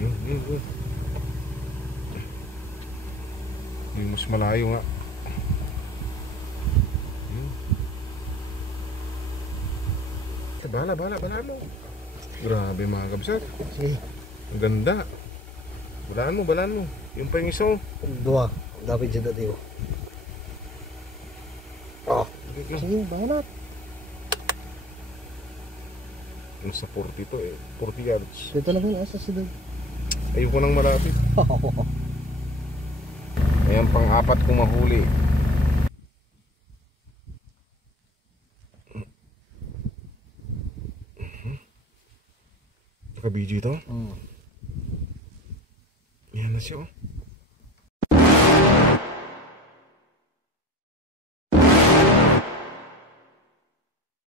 Yun. Yung mas malayo nga. Bahala mo. Grabe mga kabsat. Ang ganda. Balaan mo. Yung pa yung isa mo. Dua. Dapat dyan dati. Sige, banat. Yung sa 40 to 40 yards. Dito lang yung asa si Dad. Ayoko nang malapit. Ayan pang-apat kong mahuli. Naka-video ito? Yan na siya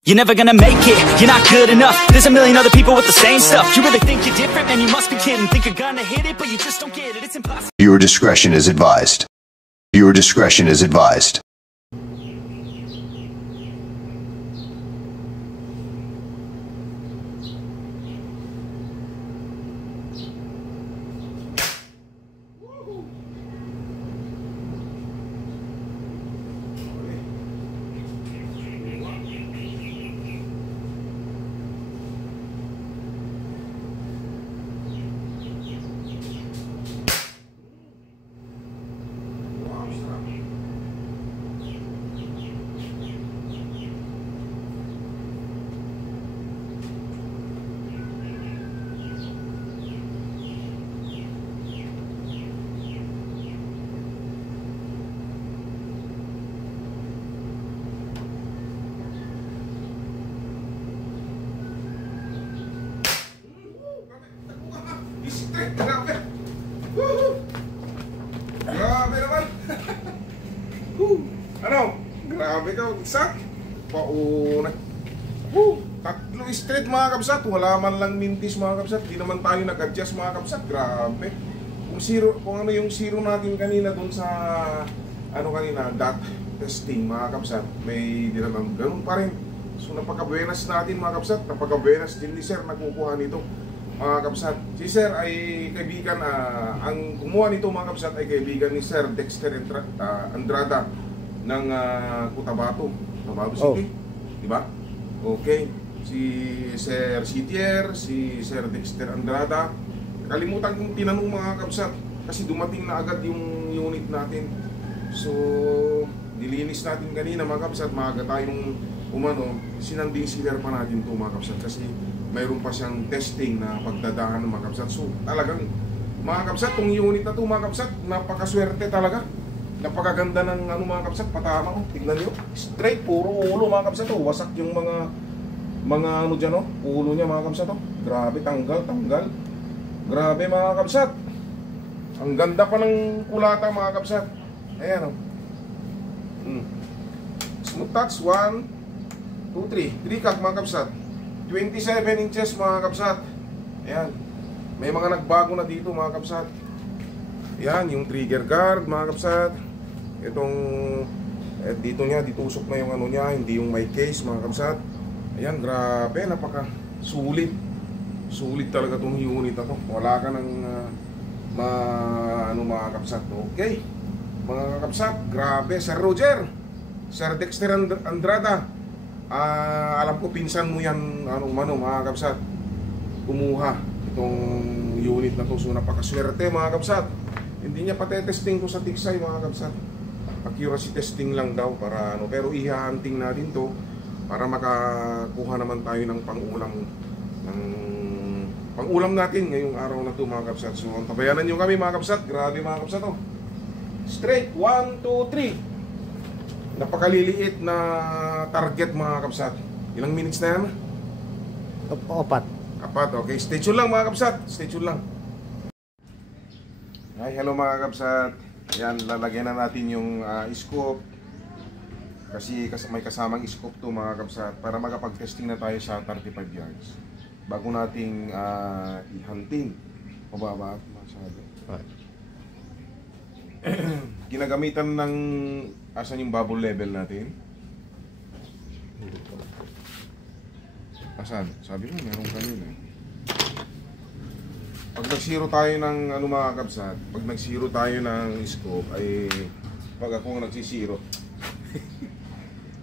You're never gonna make it, you're not good enough. There's a million other people with the same stuff. You really think you're different, man, you must be kidding. Think you're gonna hit it, but you just don't get it, it's impossible. Viewer discretion is advised. Viewer discretion is advised. Grabe naman. Ano? Grabe ka, Sak. Pauna. Tatlo straight mga kabsat. Wala man lang mintis mga kabsat. Di naman tayo nag-adjust mga kabsat. Grabe. Kung ano yung zero natin kanina dun sa dot testing mga kabsat, may di naman ganun pa rin. So napaka-buenas natin mga kabsat. Napaka-buenas din ni Sir nakukuha nito mga kabsat. Si Sir ay kaibigan, ang kumuha nito mga kabsat ay kaibigan ni Sir Dexter Andrada ng Cotabato City, diba? Okay, si Sir Sitier, si Sir Dexter Andrada. Kalimutan kong tinanong mga kabsat kasi dumating na agad yung unit natin. So dilinis natin kanina mga kabsat, maaga tayong sinanding sealer pa natin to mga kabsat kasi mayroon pa siyang testing na pagdadaan ng mga kabsat. So talagang mga kabsat, tong unit na to mga kabsat, napakaswerte talaga. Napakaganda ng mga kabsat, patama ko. Tingnan nyo, straight, puro ulo mga kabsat. Wasak yung mga dyan ulo niya mga kabsat. Grabe, tanggal. Grabe mga kabsat. Ang ganda pa ng kulata mga kabsat. Ayan Smooth touch, 1, 2, 3 kag mga kabsat. 27 inches mga kabsat. Ayan. May mga nagbago na dito mga kabsat. Ayan, yung trigger guard mga kabsat. Itong dito niya, ditusok na yung niya, hindi yung may case mga kabsat. Ayan, grabe, napaka sulit. Sulit talaga itong unit na to. Wala ka ng mga kabsat. Okay. Mga kabsat, grabe. Sir Roger, Sir Dexter Andrada, alam ko pinsan mo yan mga kabsat, kumuha itong unit na to. So napakaswerte mga kabsat. Hindi niya patetesting ko sa tiksay mga kabsat, accuracy testing lang daw para pero ihahunting natin to para makakuha naman tayo ng pang-ulam natin ngayong araw na to mga kabsat. So tabayanan nyo kami mga kabsat. Grabe mga kabsat straight, 1, 2, 3. Napakaliliit na target mga kabsat. Ilang minutes na yan? 4. Okay, stay tuned lang mga kabsat. Stay tuned lang. Hi, hello mga kabsat. Yan, lalagyan na natin yung scope. Kasi may kasamang scope to mga kabsat para makapag-testing na tayo sa 35 yards. Bago nating i-hunting. Pababa at masyado. Ginagamitan ng asan yung bubble level natin? Asan? Sabi mo meron kanina. Pag nag-zero tayo ng ano mga kabsat, pag nag-zero tayo ng scope ay pag ako ang nagsisiro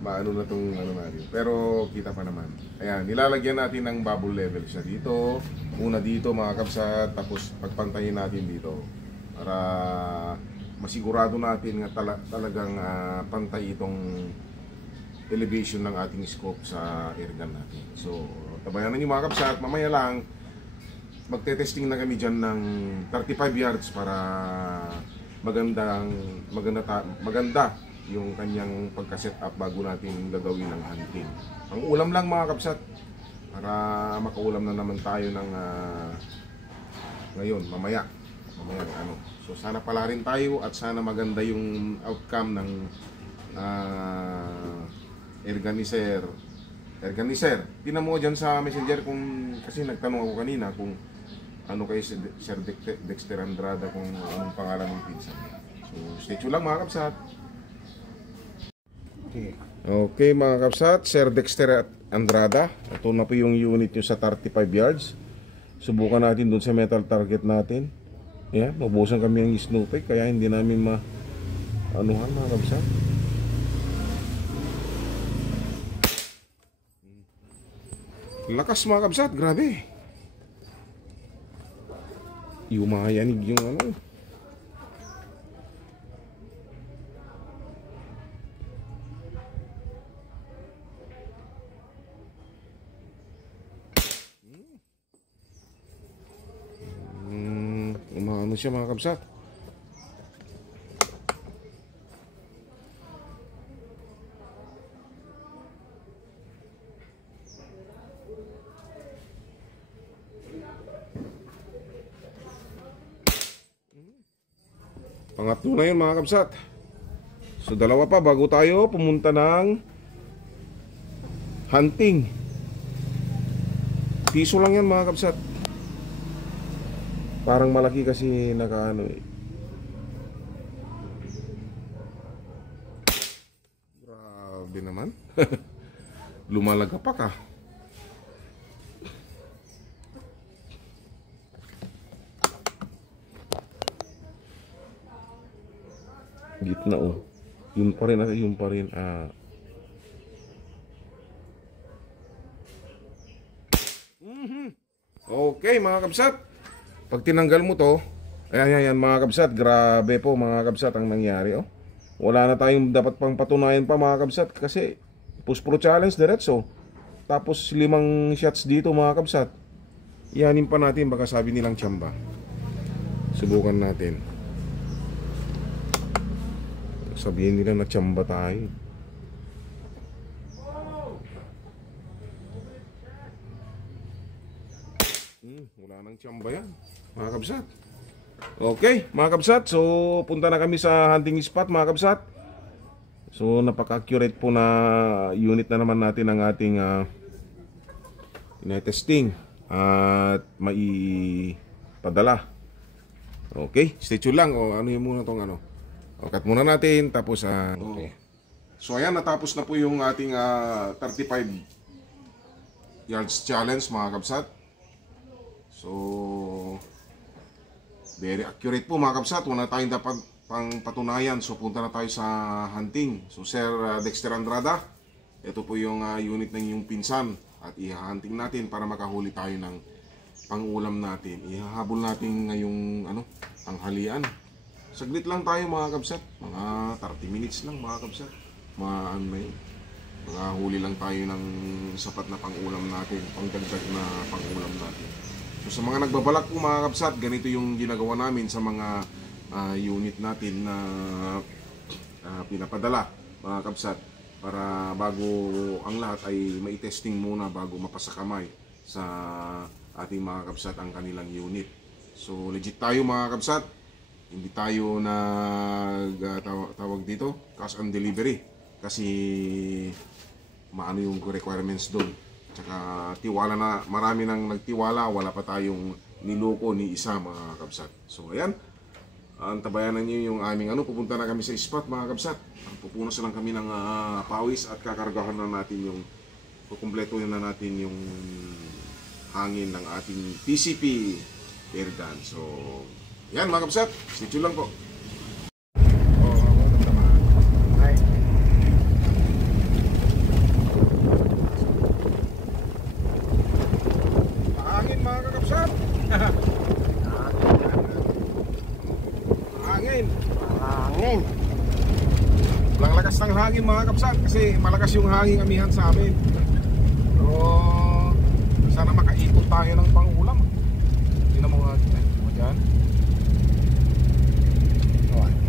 maano na tong ano natin. Pero kita pa naman. Ayan, nilalagyan natin ng bubble level siya dito. Una dito mga kabsat, tapos pagpantayin natin dito para masigurado natin nga talagang pantay itong elevation ng ating scope sa airgun natin. So, tabayan niyo mga kabsat, mamaya lang magte-testing na kami dyan ng 35 yards para maganda yung kanyang pagka-set up bago natin gagawin ng hunting. Ang ulam lang mga kabsat para makaulam na naman tayo ng ngayon, mamaya ano. So sana pala rin tayo at sana maganda yung outcome ng Erganizer. Tingnan mo dyan sa messenger kung kasi nagtanong ako kanina kung ano kay Sir Dexter Andrada kung anong pangalan ng pinsan. So stay tuned lang mga kabsat. Okay mga kabsat, Sir Dexter Andrada. Ito na po yung unit nyo sa 35 yards. Subukan natin dun sa metal target natin. Yeah, mabusan kami ng snow peg kaya hindi namin anuhan mga kabsat. Lakas mga kabsat, grabe. Yumayanig yung ano. Umaano siya mga kabsat. Pangatlo na yun mga kabsat. So dalawa pa bago tayo pumunta ng hunting. Piso lang yan mga kabsat. Parang malaki kasi nakaano eh. Grabe naman. Lumalagapak ah. Gitna oh. Yun pa rin. Okay mga kabsat. Pag tinanggal mo to, ayan mga kabsat, grabe po mga kabsat ang nangyari oh. Wala na tayong dapat pang patunayan pa mga kabsat kasi push pro challenge diretso. Tapos 5 shots dito mga kabsat. Iyanin pa natin baka sabi nilang tsamba. Subukan natin. Sabihin nila na tsamba tayo. Wala nang tsamba yan mga kabsat. Okay mga kabsat, so punta na kami sa hunting spot mga kabsat. So napaka-accurate po na unit na naman natin ang ating ina-testing at maipadala. Okay, stay tuned lang. O ano yun muna tong ano. Cut muna natin tapos okay. So ayan, natapos na po yung ating 35 yards challenge mga kabsat. So very accurate po mga kabsat. Wala tayong dapat pang patunayan. So punta na tayo sa hunting. So Sir Dexter Andrada, ito po yung unit ng yung pinsan at i-hunting natin para makahuli tayo ng pang-ulam natin. Ihahabol natin ngayong tanghalian. Saglit lang tayo mga kabsat, mga 30 minutes lang mga kabsat. Mga huli lang tayo ng sapat na pang-ulam natin, pangdagdag na pang-ulam natin. So sa mga nagbabalak po mga kabsat, ganito yung ginagawa namin sa mga unit natin na pinapadala mga kabsat. Para bago ang lahat ay mai-testing muna bago mapasa kamay sa ating mga kabsat ang kanilang unit. So legit tayo mga kabsat. Hindi tayo tawag dito cash on delivery kasi maano yung requirements doon. Tsaka tiwala na, marami nang nagtiwala, wala pa tayong niloko ni isa mga kabsat. So ayan, antabayanan niyo yung aming pupunta na kami sa spot mga kabsat. Pupunas lang kami ng pawis at kakargahan na natin yung kukumpletuhin na natin yung hangin ng ating PCP air gun. So, yan mga kabsat, stay tuned lang po. Hangin mga kakabsat. Hangin. Hangin. Walang lakas ng hangin mga kabsat kasi malakas yung hangin amihan sa amin. So, sana makaipon tayo ng pangulam. Hindi na mga dyan.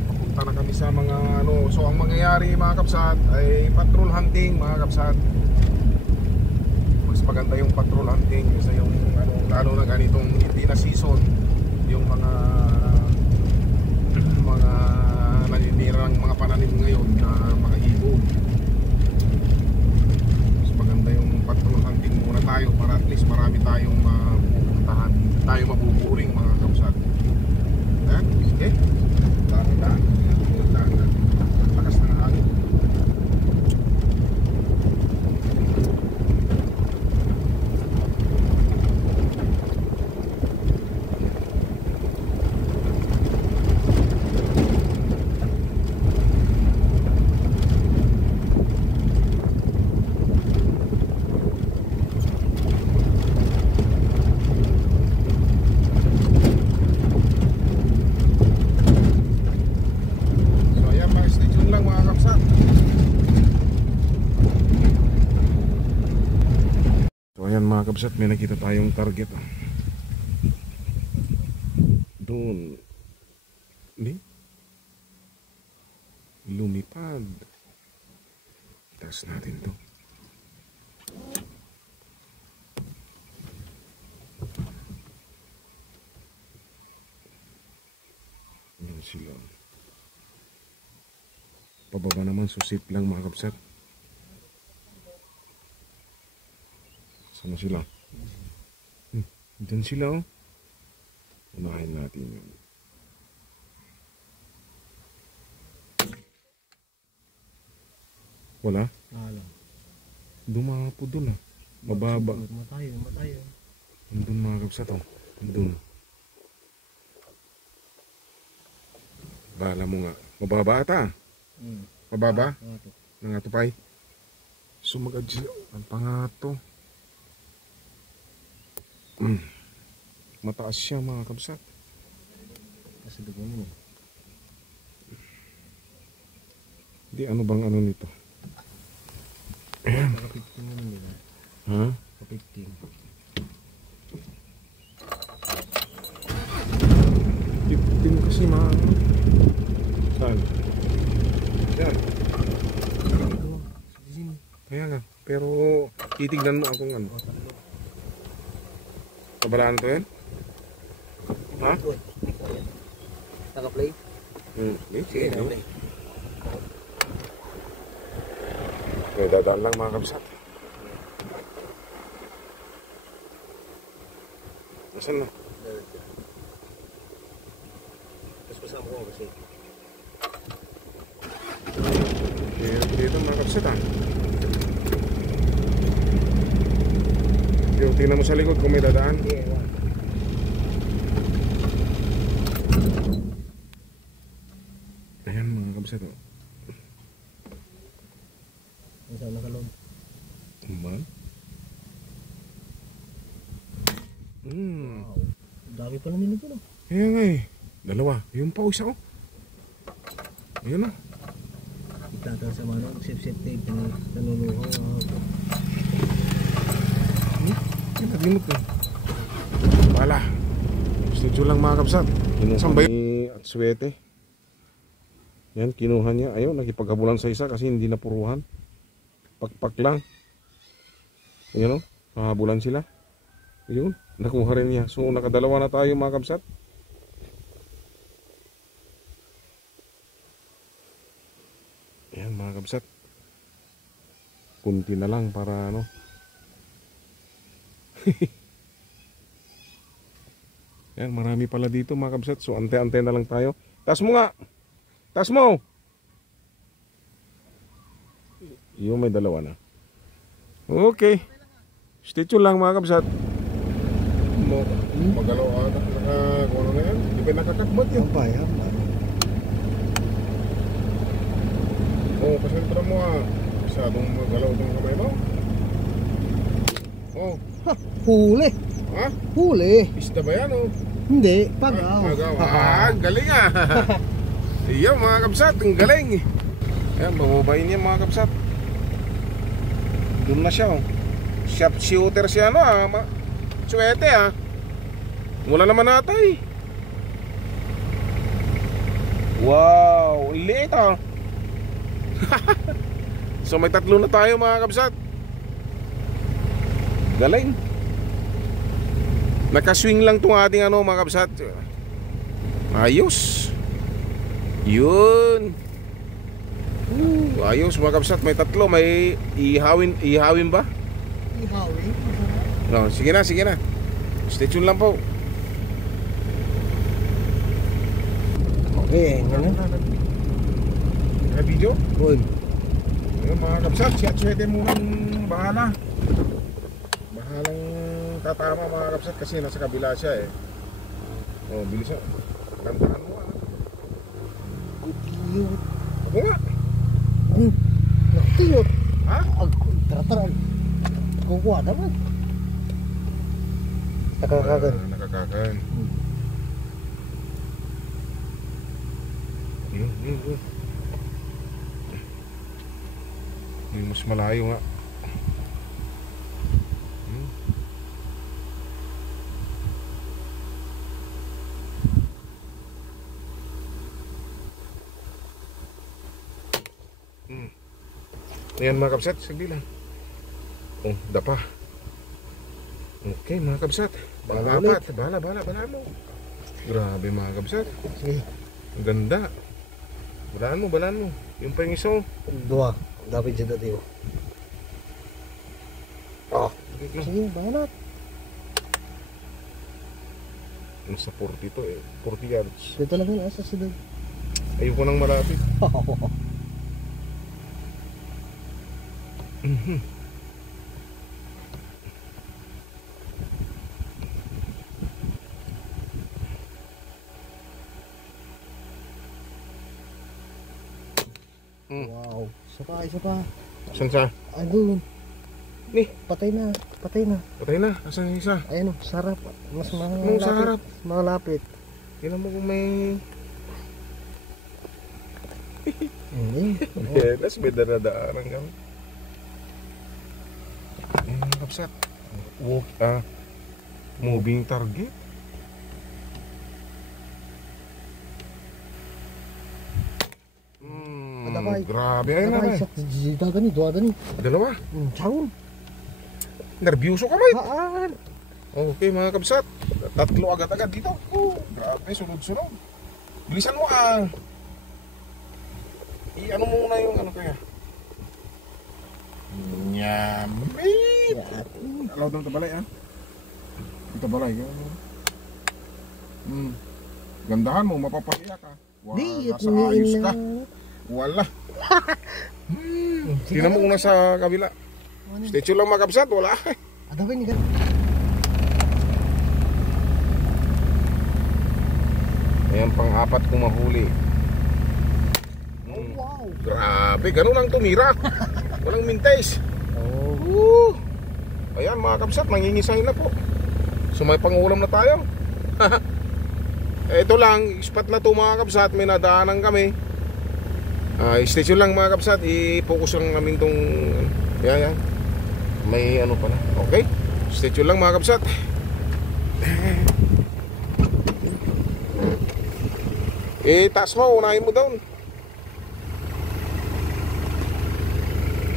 Papunta na kami sa mga ano. So ang mangyayari mga kabsat ay patrol hunting mga kabsat. Mas maganda yung patrol hunting kasi yung ano, lalo na ganitong hindi na season. Yung mga naninirang mga pananim ngayon na makaibon. Mas maganda yung patrol hunting muna tayo para at least marami tayong mapupuntahan, tayo mabuburing mga kabsat. Okay? Daan. Lakas ng hangin. Mga kabsat, may nakita tayong target doon. Hindi lumipad. Taas natin to. Yan sila. Pababa naman, susip lang mga kabsat. Sana sila? Diyan sila oh. Unahin natin yun. Wala? Wala. Dumapo dun ah. Mababa. Matayo. Andun mga kabsat oh. Andun. Bala mo nga. Mababa ata. Mababa? Nangatupay. So mag-adjust. Ang pangato. Mataas siya mga kabsat. Kasi dugo mo. Hindi, ano bang ano nito? Ayan. Kapitting naman nila. Ha? Kapitting. Kapitting kasi mga ano. Saan? Yan. Kaya nga. Pero titignan mo akong ano. Kabalaan to yan? Ha? Naka-play? Sige. Okay, dadaan lang mga kabsat. Nasaan na? Tapos kasama ko kasi. Dito mga kabsat ha. Tingnan mo sa likod kung may dadaan. Ayan mga kabsat oh. Saan nakalog? Man? Wow. Dami pa namin ito no? Kaya nga eh. Dalawa. Yung pa isa oh. Ayan na. Itatan sa mga sip-sip tape na nanuluhaw. Naglimot na. Wala. Studio lang mga kabsat. Saan ba yun? At swete. Yan, kinuha niya. Ayun, nakipaghabulan sa isa kasi hindi napuruhan. Pakpak lang. Ayun o, nahabulan sila. Ayun, nakuha rin niya. So, nakadalawa na tayo mga kabsat. Ayan mga kabsat. Kunti na lang para ano. Yan, marami pala dito mga kabsat. So ante-ante na lang tayo. Taas mo nga. Taas mo. Yung may dalawa na. Okay. Stay tuned lang mga kabsat. mo magalaw ata. Kung ano na yan. Hindi pa nakakakmat yun. Hambay, hambay. Oo, pasentro mo masyadong magalaw itong kamay mo. Oo. Ha, huli. Ha? Huli. Pista ba yan Hindi, pagaw. Pagaw. Galing Iyan mga kabsat, ang galing. Ayan, bababain niya mga kabsat. Doon na siya Sharp shooter siya Suwete Wala naman natay. Wow, liit So may 3 na tayo mga kabsat. Galing. Nakaswing lang itong ating mga kabsat. Ayos. Yun. Ayos mga kabsat. May 3. May ihawin ba? Ihawin? No, sige na. Stay tuned lang po. Okay, ganun. May video? Good. Ayun mga kabsat, si Atsuete munang bahalang tatama mga kabsat kasi nasa kabila siya bilis Tandaan mo Cute. Ako nga. Cute. Ha? Tara. Kukuha naman. Nakakagan. Nakakagan. Yun. Yung mas malayo nga. Ayan mga kabsat, sagdi lang. Dapa. Okay mga kabsat. Bala mo. Grabe mga kabsat. Sige. Ang ganda. Balaan mo. Yung pa yung isa Dua. Dapat dyan natin. Sige, banat. Nasa 40 to 40 yards. Dito lang yun, asa sila. Ayoko nang malapit. Wow. Isa pa. Saan sa? Ayun. Ni? Patay na. Patay na. Asan yung isa? Ayun, sarap. Mas Nung sa harap. malapit. Tingnan mo kung may... Hindi. Yes, may daradaanan kami. Mga kapsat. Moving target. Grabe ayun na. Dua gani. Dalawa. Sahun. Nervyoso ka may. Haan. Okay mga kabsat. 3 agad-agad dito. Grabe, sunod-sunod. Bilisan mo i-ano muna yung kaya. Nyamit. Alaw doon tabalay Ito balay. Gandahan mo, mapapahiya ka. Wala sa ayos ka. Wala. Tingnan mo kung nasa kabila. Stay tuned lang mga kabsat. Wala. Ada ba ni kan? Ayan pang-4 kong mahuli. Wow. Grabe, ganun lang tumira. Walang mintes. Ayan mga kabsat, mangingisay na po. So may pangulam na tayo. Ito lang, spot na to mga kabsat. May nadaanan kami. Stay tuned lang mga kabsat. I-focus lang namin tong yan. May ano pala. Okay, stay tuned lang mga kabsat. Taas mo, unahin mo down.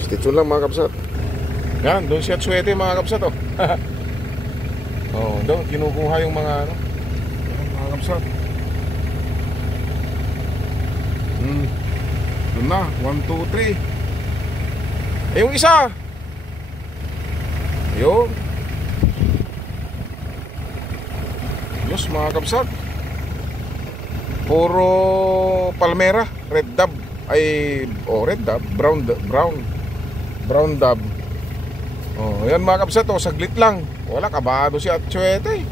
Stay tuned lang mga kabsat. Yan, doon siya Atsuete mga kabsat doon, kinukuha yung mga mga kabsat. Doon na, 1, 2, 3. Yung isa. Yun. Yes mga kabsat. Puro palmera, red dab. Red dab, brown dab. Ayan mga kabsat, saglit lang. Wala, kabado si Atsuete.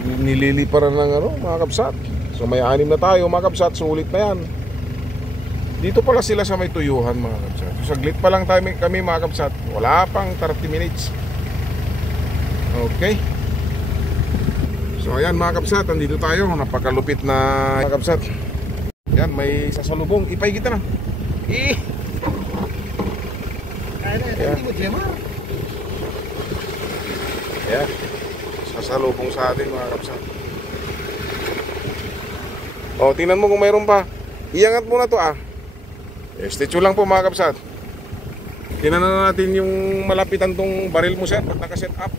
Nililiparan ng ano, mga kabsat. So may 6 na tayo, mga kabsat. Sulit na yan. Dito pala sila sa may tuyuhan, mga kabsat. So saglit pa lang kami, mga kabsat. Wala pang 30 minutes. Okay. So ayan, mga kabsat, andito tayo. Napakalupit na, mga kabsat. Yan, may sasalubong. Ipay kita na. Ayan. Ayan. Sasalubong sa atin, mga kabsat. O, tingnan mo kung mayroon pa. Iangat muna to Statue lang po, mga kabsat. Tingnan na natin yung malapitan tong baril mo, sir, pag nakaset up.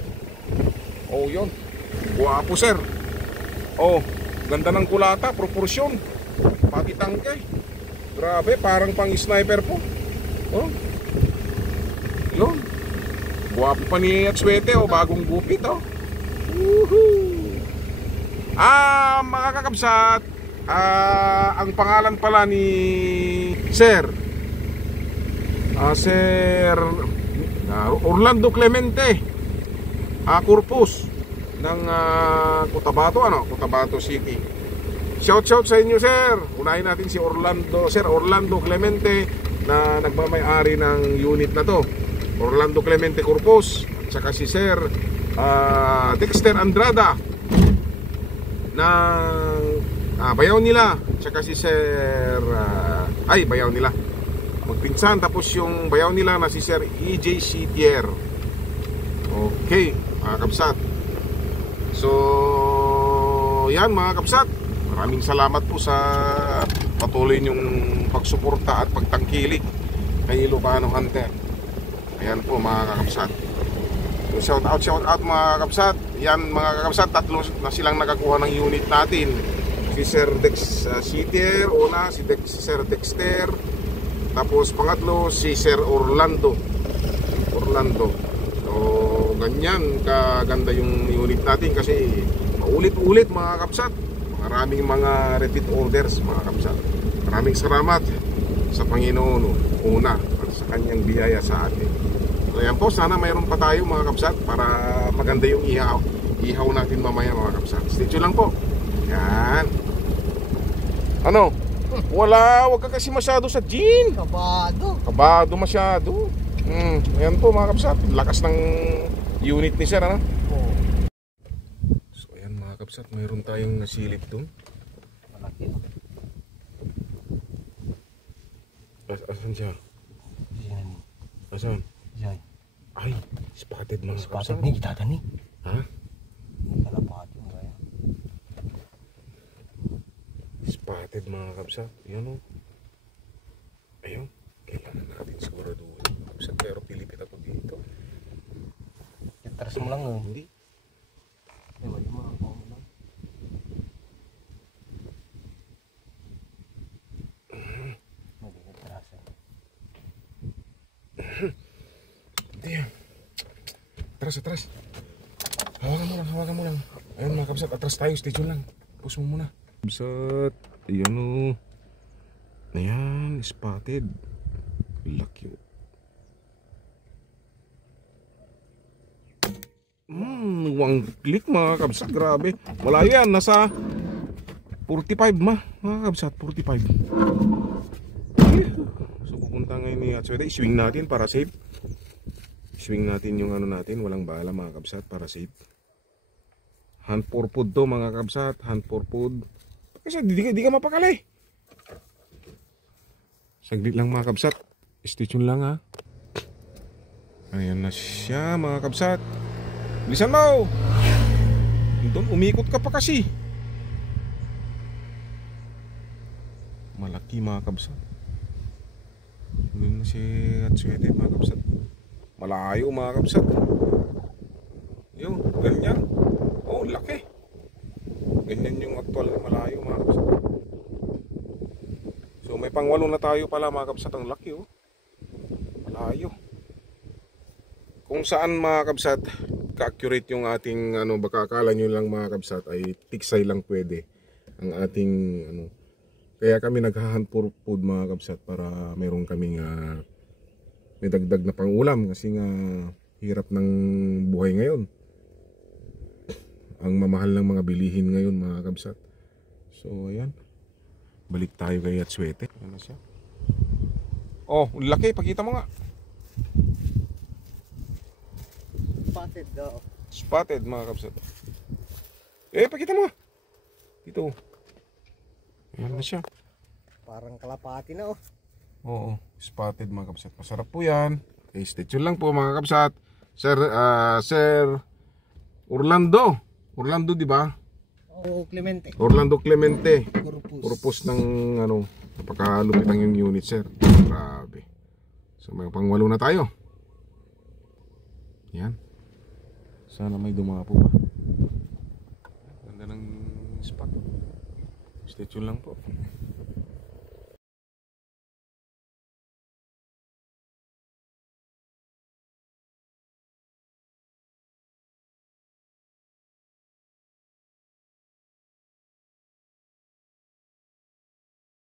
O, yun. Guwapo, sir. O, ganda ng kulata, proporsyon. Pati tangkay. Grabe, parang pang sniper po. O, yun. Guwapo pa ni Atswete, bagong gupit, Woohoo! Mga kakabsat, ang pangalan pala ni Sir Orlando Clemente Corpus ng Cotabato City. Shout sa inyo, sir. Unahin natin si Sir Orlando Clemente na nagmamay-ari ng unit na to. Orlando Clemente Corpus at saka si Sir Dexter Andrada ng bayaw nila, tsaka si Sir bayaw nila magpinsan, tapos yung bayaw nila na si Sir EJ Sitier. Okay, mga kabsat. So yan, mga kabsat, maraming salamat po sa patuloy niyong pagsuporta at pagtangkilik kay Ilocano Hunter. Ayan po, mga kakabsat. Shout out mga kabsat. Yan, mga kakabsat, 3 na silang nakakuha ng unit natin. Si Sir Dex Sitier, una si Sir Dexter, tapos pangatlo si Sir Orlando. So ganyan kaganda yung unit natin kasi paulit-ulit, mga kabsat. Maraming mga repeat orders, mga kabsat. Maraming salamat sa Panginoon una at sa kanyang biyaya sa atin. So yan po, sana mayroon pa tayo, mga kabsat, para maganda yung ihaw natin mamaya, mga kabsat. Stay tuned lang po. Yan. Ano? Wag ka kasi masyado sa gin. Kabado masyado. Ayan po, mga kabsat. Lakas ng unit ni sir, So ayan, mga kabsat, mayroon tayong nasilip doon. Malaki. Asan siya? Asan? Yan. Ay, spotted, mga kabsat. Spotted ni kita ni. Ha? Kalapati mo kaya. Spotted, mga kabsat. Yan, ayun. Kailangan natin siguraduhin, mga kabsat. Pero pilipit ako dito. Teras mo lang, Hindi. Wala mo lang. Atras. Hawakan mo lang. Ayun, mga kabsat, atras tayo, stay tuned lang. Pause mo muna. Kabsat, ayan ayan, spotted. Laki. One click, mga kabsat, grabe. Malayo yan, nasa 45 mga kabsat, 45. So pupunta ngayon ni Atswede, swing natin para safe. Swing natin yung natin, walang bala, mga kabsat, para safe. Hunt for food to, mga kabsat, hunt for food. Kasi di ka mapakali. Saglit lang, mga kabsat. Stay tuned lang, Ayan na siya, mga kabsat. Bilisan mo. Doon, umikot ka pa kasi. Malaki, mga kabsat. Doon na si Atswede, mga kabsat. Malayo, mga kabsat. Yun, ganyan. Oh, laki. Ganyan yung actual na malayo, mga kabsat. So may pang-8 na tayo pala, mga kabsat. Ang laki, malayo. Kung saan, mga kabsat, ka-accurate yung ating baka akala nyo lang, mga kabsat, ay tiksay lang pwede ang ating kaya kami naghahunt for food, mga kabsat, para mayroon kaming may dagdag na pangulam kasi nga hirap ng buhay ngayon. ang mamahal ng mga bilihin ngayon mga kabsat. So ayan, balik tayo kay Atsuete. Ayan na siya. Oh, laki, pakita mo nga. Spotted daw. Spotted mga kabsat. Pakita mo. Dito. Ayan na siya. Parang kalapati na oh. Oo, spotted mga kabsat. Masarap po yan. Stay tuned lang po mga kabsat. Sir Orlando. Orlando, di ba? Oo, Clemente. Orlando Clemente. Corpus. Corpus ng ano, napakalupitan yung unit, sir. Grabe. So may pangwalo na tayo. Yan. Sana may dumapo ba. Ganda ng spot. Stay tuned lang po.